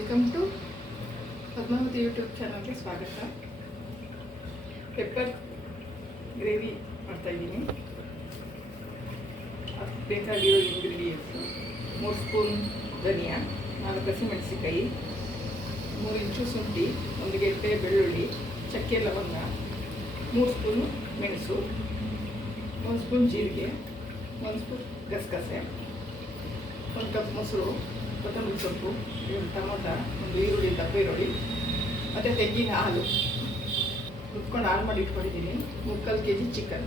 Welcome to Padmavati YouTube ಚಾನಲ್ಗೆ ಸ್ವಾಗತ. Pepper gravy ಮಾಡ್ತಾಯಿದ್ದೀನಿ. ಅದಕ್ಕೆ ಬೇಕಾಗಿರೋ ಇಂಗ್ರೀಡಿಯೆಂಟ್ಸು 3 ಸ್ಪೂನ್ ಧನಿಯಾ, 4 ಹಸಿಮೆಣಸಿಕಾಯಿ, 3 ಇಂಚು ಶುಂಠಿ, 1 ಗೆಡ್ಡೆ ಬೆಳ್ಳುಳ್ಳಿ, ಚಕ್ಕೆ ಲವಂಗ, 3 ಸ್ಪೂನು ಮೆಣಸು, 1 ಸ್ಪೂನ್ ಜೀರಿಗೆ, 1 ಸ್ಪೂನ್ ಗಸಗಸೆ, 1 ಕಪ್ ಮೊಸರು, ಕೊತ್ತಂಬರಿ ಸೊಪ್ಪು, 1 ಟೊಮೊಟ, 1 ಈರುಳ್ಳಿ, ದಪ್ಪ ಈರುಳ್ಳಿ ಮತ್ತು ತೆಂಗಿನ ಹಾಲು ರುಬ್ಕೊಂಡು ಹಾಲು ಮಾಡಿ ಇಟ್ಕೊಂಡಿದ್ದೀನಿ. 3/4 kg ಚಿಕನ್,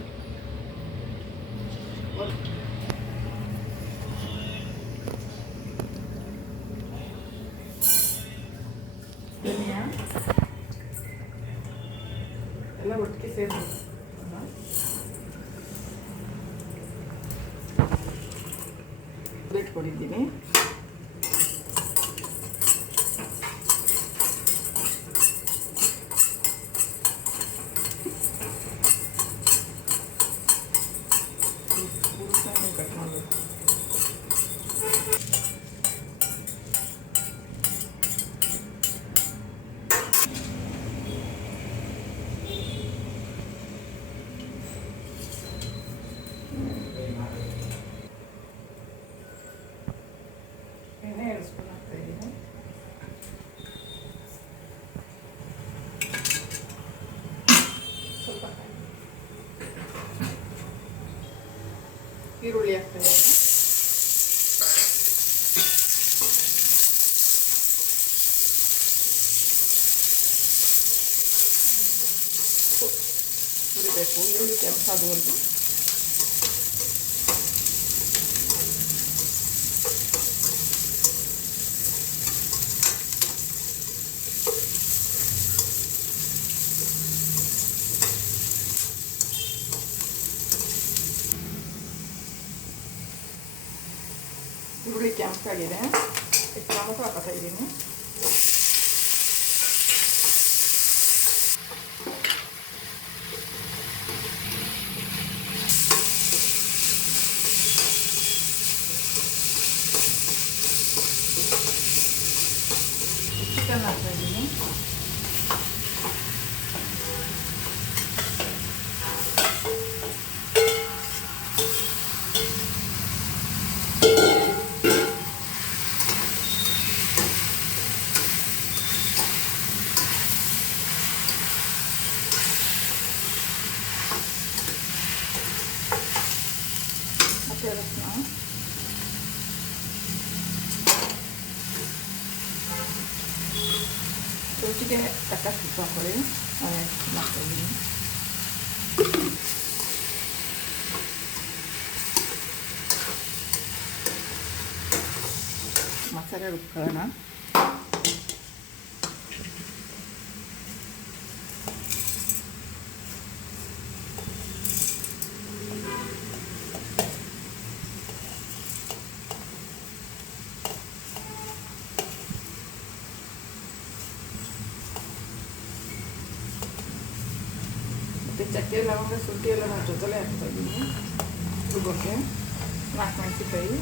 ಧನಿಯಾ ಎಲ್ಲ ಒಟ್ಟಿಗೆ ಸೇರಿಸಿ ಇಟ್ಕೊಂಡಿದ್ದೀನಿ. ಕಟ್ ಮಾಡಬೇಕು. ಎಣ್ಣೆ 2 ಸ್ಪೂನ್ ಹಾಕ್ತಾಯಿದ್ದೀನಿ. ಸ್ವಲ್ಪ ಈರುಳ್ಳಿ ಹಾಕ್ತಾಯಿದ್ದೀನಿ. ಹುರಿಬೇಕು, ಈರುಳ್ಳಿ ಕೆಂಪಾದವರೆಗೂ. ಈರುಳ್ಳಿ ಕೆಂಪಾಗಿದೆ, ಟೊಮೊಟೊ ಹಾಕ್ತಾ ಇದ್ದೀನಿ. ಚಿಕನ್ ಹಾಕ್ತಾ ಇದ್ದೀನಿ. ರುಚಿಗೆ ತಕ್ಕಷ್ಟು ಉಪ್ಪು ಹಾಕೊಳ್ಳಿ. ಮಾಡ್ತಾಯಿದ್ದೀನಿ. ಮಸಾಲೆ ರುಬ್ಕೊಳ್ಳೋಣ. ಮತ್ತು ಚಕ್ಕೆ ಲವಂಗ ಶುಂಠಿ ಎಲ್ಲ ನಾನು ಜೊತೆಲೇ ಹಾಕ್ತಾಯಿದ್ದೀನಿ. ರುಬ್ಬೋಕ್ಕೆ 4 ಮೆಣಸಿನ್ಕಾಯಿ,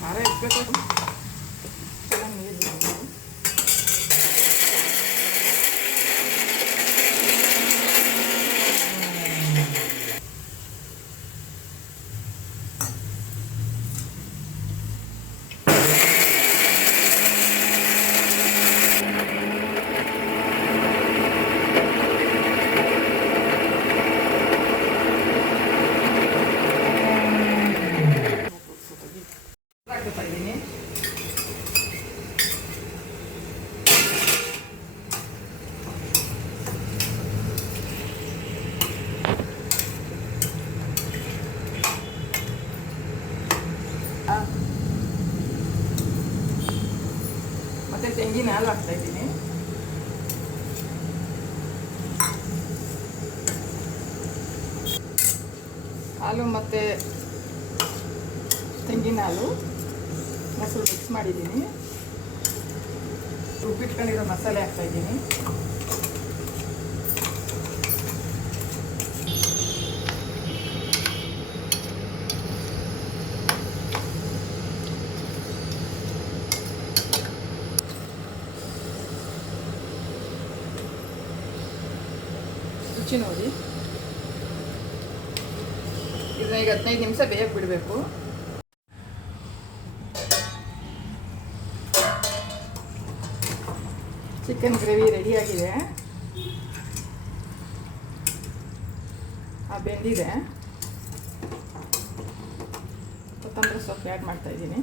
ಖಾರ ಇಟ್ಬೇಕು. ಚೆನ್ನಾಗಿ ನೀರು ಬಿಡಬೇಕು. ಮತ್ತು ತೆಂಗಿನ ಹಾಲು ಹಾಕ್ತಾಯಿದ್ದೀನಿ. ಹಾಲು ಮತ್ತು ತೆಂಗಿನ ಹಾಲು ಮೊಸರು ಮಿಕ್ಸ್ ಮಾಡಿದ್ದೀನಿ. ರುಬ್ಬಿಟ್ಕೊಂಡಿರೋ ಮಸಾಲೆ ಹಾಕ್ತಾಯಿದ್ದೀನಿ. ಮುಚ್ಚಿ ನೋಡಿ. ಇದನ್ನ ಈಗ 15 ನಿಮಿಷ ಬೇಯಕ್ಕೆ ಬಿಡಬೇಕು. ಚಿಕನ್ ಗ್ರೇವಿ ರೆಡಿಯಾಗಿದೆ. ಬೆಂದಿದೆ. ಕೊತ್ತಂಬರಿ ಸೊಪ್ಪು ಆ್ಯಡ್ ಮಾಡ್ತಾಯಿದ್ದೀನಿ.